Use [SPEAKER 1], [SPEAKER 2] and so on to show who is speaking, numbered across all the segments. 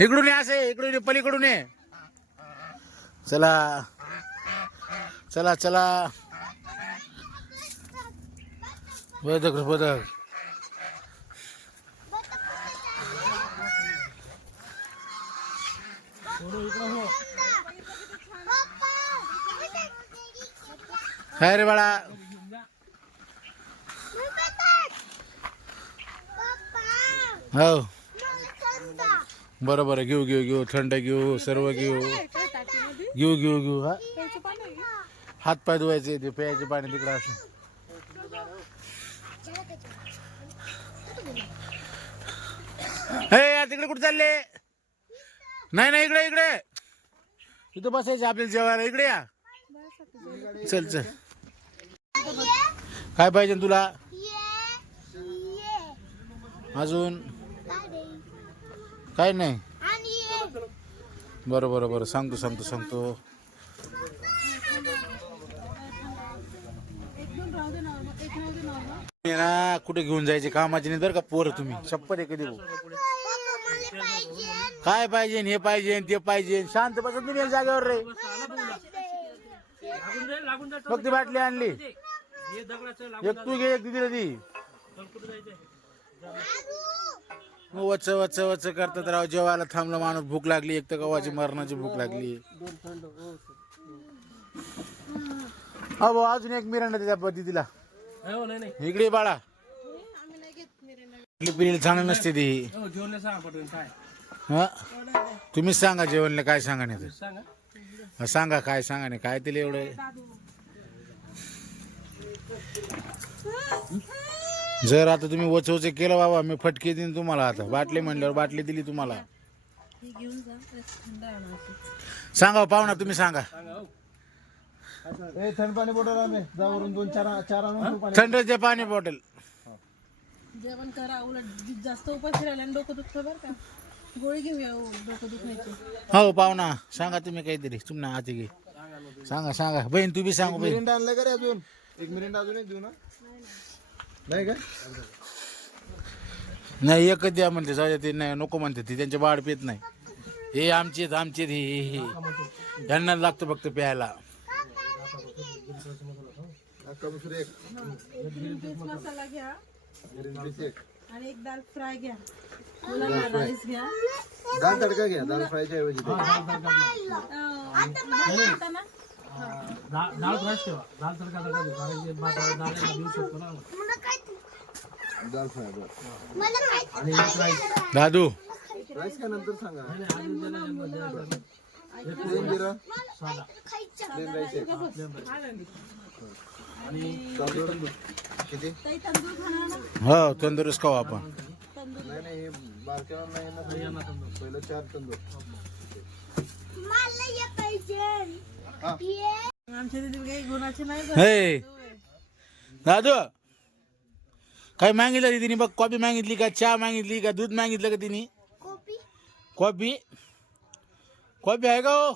[SPEAKER 1] इकडून ये असं इकडून ये, पलीकडून ये. चला. चला चला. बदक रे, बदक. काय रे बाळा. हो. बरोबर आहे. घेऊ घेऊ घेऊ. थंड घेऊ सर्व घेऊ. घेऊ घेऊ घेऊ हा. हात पाय धुवायचे ते प्यायचे पाणी तिकडं असं. हे तिकडे कुठे चालले? नाही नाही इकडे इकडे. इथं बसायचं आपल्याला जेवायला. इकडे या. चल चल. काय पाहिजे तुला? अजून? काय नाही? बरं बरं बरं. सांगतो सांगतो सांगतो. ना कुठे घेऊन जायचे कामाचे नाही बरं का पोरं तुम्ही. आहे कधी. काय पाहिजे हे पाहिजे ते पाहिजे शांत बसा तुम्ही या जागेवर रे. फक्त बाटली आणली. एक तू घे एक दिदी दी. मग वच वच वच करतात राव. जेवायला थांबलं माणूस भूक लागली. एक तर गव्हाची मरणाची भूक लागली. हा भाऊ अजून एक मिरांडा त्या पद्धतीला.
[SPEAKER 2] हो नाही नाही.
[SPEAKER 1] इकडे बाळा. पिढीला चांगली नसते ती.
[SPEAKER 2] हो
[SPEAKER 1] हा? तुम्हीच सांगा जेवणला काय सांगा. नाही
[SPEAKER 2] सांगा
[SPEAKER 1] काय सांगा नाही काय तिला एवढं? जर आता तुम्ही वचवच केलं बाबा मी फटके देईन तुम्हाला आता. बाटली म्हणल्यावर बाटली दिली तुम्हाला. सांगा हो, पाहुणा तुम्ही सांगा.
[SPEAKER 2] सांगा
[SPEAKER 3] ए थंड पाणी बॉटल आम्ही जावरून दोन चार चार आणून पाणी.
[SPEAKER 1] थंडचे पाणी बॉटल
[SPEAKER 4] जेवण करा उलट जास्त उपाशी राहिल्याने डोकं दुखतं बरं का. गोळी घेऊया हो, डोकं दुखायची.
[SPEAKER 1] हो पाहुणा सांगा तुम्ही काहीतरी. तुम्ही हाती घे. सांगा सांगा. बहीण तू बी सांगू बहीण.
[SPEAKER 3] मिरिंडा आणलं का रे अजून? एक मिरिंडा अजून एक देऊ ना. नाही का?
[SPEAKER 1] नाही एकच द्या म्हणते जाऊ द्या ते नाही नको म्हणते ती त्यांचे बाळ पित नाही. हे आमचे आहेत, आमचे आहेत, हे हे हे. यांना लागतं फक्त प्यायला.
[SPEAKER 3] अक्का मसूर एक
[SPEAKER 4] ग्रीन पीस मसाला घ्या.
[SPEAKER 3] ग्रीन पीस एक
[SPEAKER 4] आणि एक दाल फ्राय. घ्या मुलांना राईस घ्या.
[SPEAKER 3] दाल तडका घ्या दाल फ्रायच्या ऐवजी ते.
[SPEAKER 4] अं, बनवता ना?
[SPEAKER 2] डाळ डाळ फ्रायच ठेवा. डाळ तडका तडका देऊ कारण की भाताला डाळ आहे ना, देऊ शकतो ना
[SPEAKER 3] दाल फ्राय बरं
[SPEAKER 2] आणि
[SPEAKER 1] दादू.
[SPEAKER 3] राईस काय नंतर सांगा. प्लेन जिरा. प्लेन
[SPEAKER 2] आणि
[SPEAKER 3] किती?
[SPEAKER 1] हो तंदुरुस्त खाऊ आपण.
[SPEAKER 3] नाही नाही हे बारक्यावर नाही ना. पहिलं चार तंदूर.
[SPEAKER 4] आमच्या तिथे काही गुणाचे नाही.
[SPEAKER 1] हे. दादू. काय मागितलं रे तिने बघ कॉफी मागितली का? चहा मागितली का? दूध मागितलं का तिने? कॉफी कॉफी आहे का हो?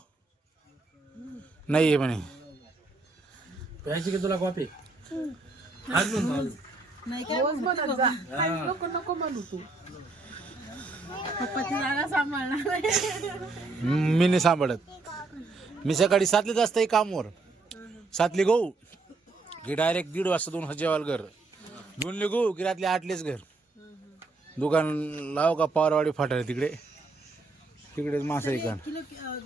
[SPEAKER 1] नाही आहे म्हणे.
[SPEAKER 2] प्यायची की तुला कॉफी अजून अजून
[SPEAKER 4] नाही काय म्हणत जा. नको नको म्हणू तू. पप्पाची जागा सांभाळणार
[SPEAKER 1] मी नाही सांभाळत. मी सकाळी सातलेच असतं कामवर. सातले गहू. की डायरेक्ट दीड वाजता दोन हजार जेवायला घर. गहू की रातले आठलेच घर. दुकान लाव का पावरवाडी फाटा तिकडे. तिकडेच मासा इकान.
[SPEAKER 4] किलो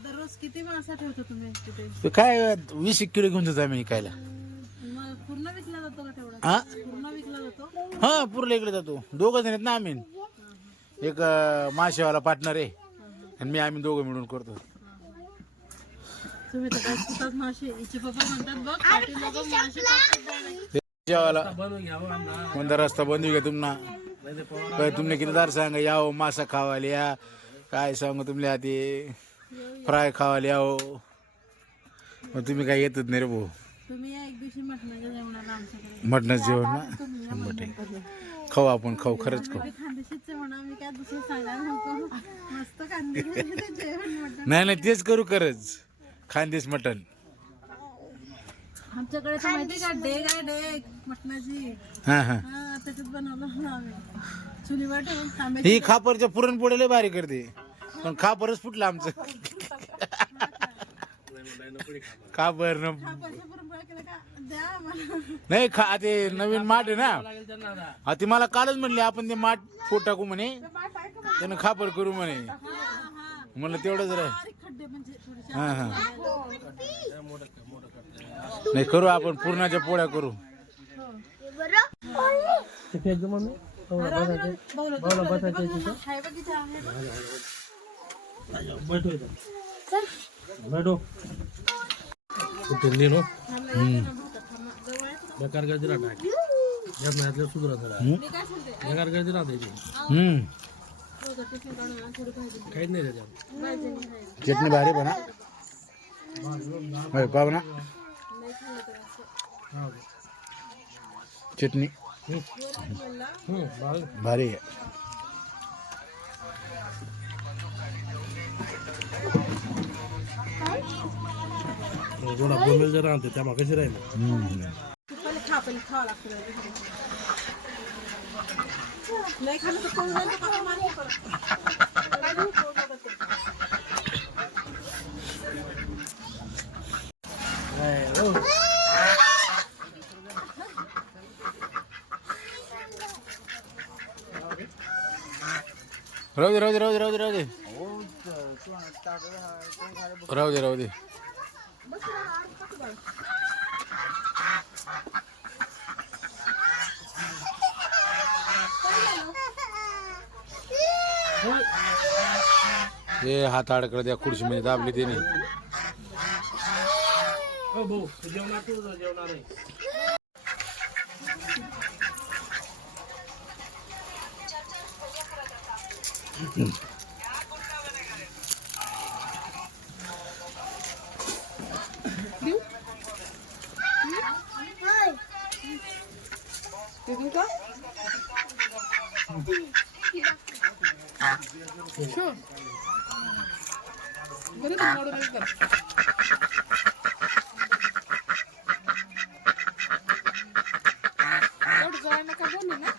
[SPEAKER 4] दररोज किती मासा ठेवतो तुम्ही तिथे?
[SPEAKER 1] ते काय वीस एक किलो घेऊन जातो आम्ही इकायला
[SPEAKER 4] मग पूर्ण विकला जातो का तेवढा?
[SPEAKER 1] हा
[SPEAKER 4] पूर्ण विकला जातो?
[SPEAKER 1] हा पूर्ण इकडे जातो. दोघं जण आहेत ना आम्ही. एक अं, मासेवाला पार्टनर आहे. आणि मी आम्ही दोघं मिळून करतो.
[SPEAKER 4] तुम्ही तर काय सुतात मासे हिचे पप्पा म्हणतात बघ पाटील लोक मासे direct.
[SPEAKER 1] जेवायला. कोणता रस्ता बंद होईल का तुम्हाला
[SPEAKER 2] ते
[SPEAKER 1] काय तुमने किती दार सांगा याव मासा खावायला या. काय सांगू तुमले आधी? फ्राय खावायला याव मग तुम्ही काय येतच नाही रे भाऊ. मटणाचं जेवण ना? शंभर टक्के. खाऊ आपण खाऊ खरंच खाऊ. नाही नाही तेच करू खरंच. खानदेश मटण.
[SPEAKER 4] आमच्याकडे तर माहिती का? डेग आहे डेग. मटणाची.
[SPEAKER 1] हा हा.
[SPEAKER 4] हा त्याच्यात बनवलं ना आम्ही चुलीवर ठेवून
[SPEAKER 1] ही खापरच्या पुरणपोळ्याला भारी करते. पण खापरच फुटलं आमचं. खापर न
[SPEAKER 4] पैसे पुरण केलं का? द्या मला
[SPEAKER 1] नाही खा ते नवीन माठ आहे ना. हा ती मला कालच म्हणली आपण ते माठ फोट टाकू म्हणे त्यानं खापर करू म्हणे. म्हणलं तेवढंच राह
[SPEAKER 4] बारीक खड्डे म्हणजे थोडेसे
[SPEAKER 1] हा हा नाही करू आपण पूर्णाच्या पोळ्या करू.
[SPEAKER 2] बेकार गर्दी राहणार यात नाही सुधरा जरा. बेकार गर्दी राहते.
[SPEAKER 1] चटणी भारी बना. पाव ना.
[SPEAKER 4] असं
[SPEAKER 2] हा
[SPEAKER 1] चटणी
[SPEAKER 2] हम्म बाळ
[SPEAKER 1] भारी आहे
[SPEAKER 2] थोडा बोंबेल जर राहते त्या कशी राहील
[SPEAKER 1] हम्म.
[SPEAKER 4] तू पहिले खा पहिले खावं लागतं त्याला. नाही खाल्लं तर कोण जाईल तर काका मारते
[SPEAKER 1] राहू दे राहू दे राहू दे राहू दे राहू दे. राहू दे राहू दे. हे हात अडकला त्या खुर्चीमध्ये दाबली त्याने.
[SPEAKER 4] Agora na cabana, né?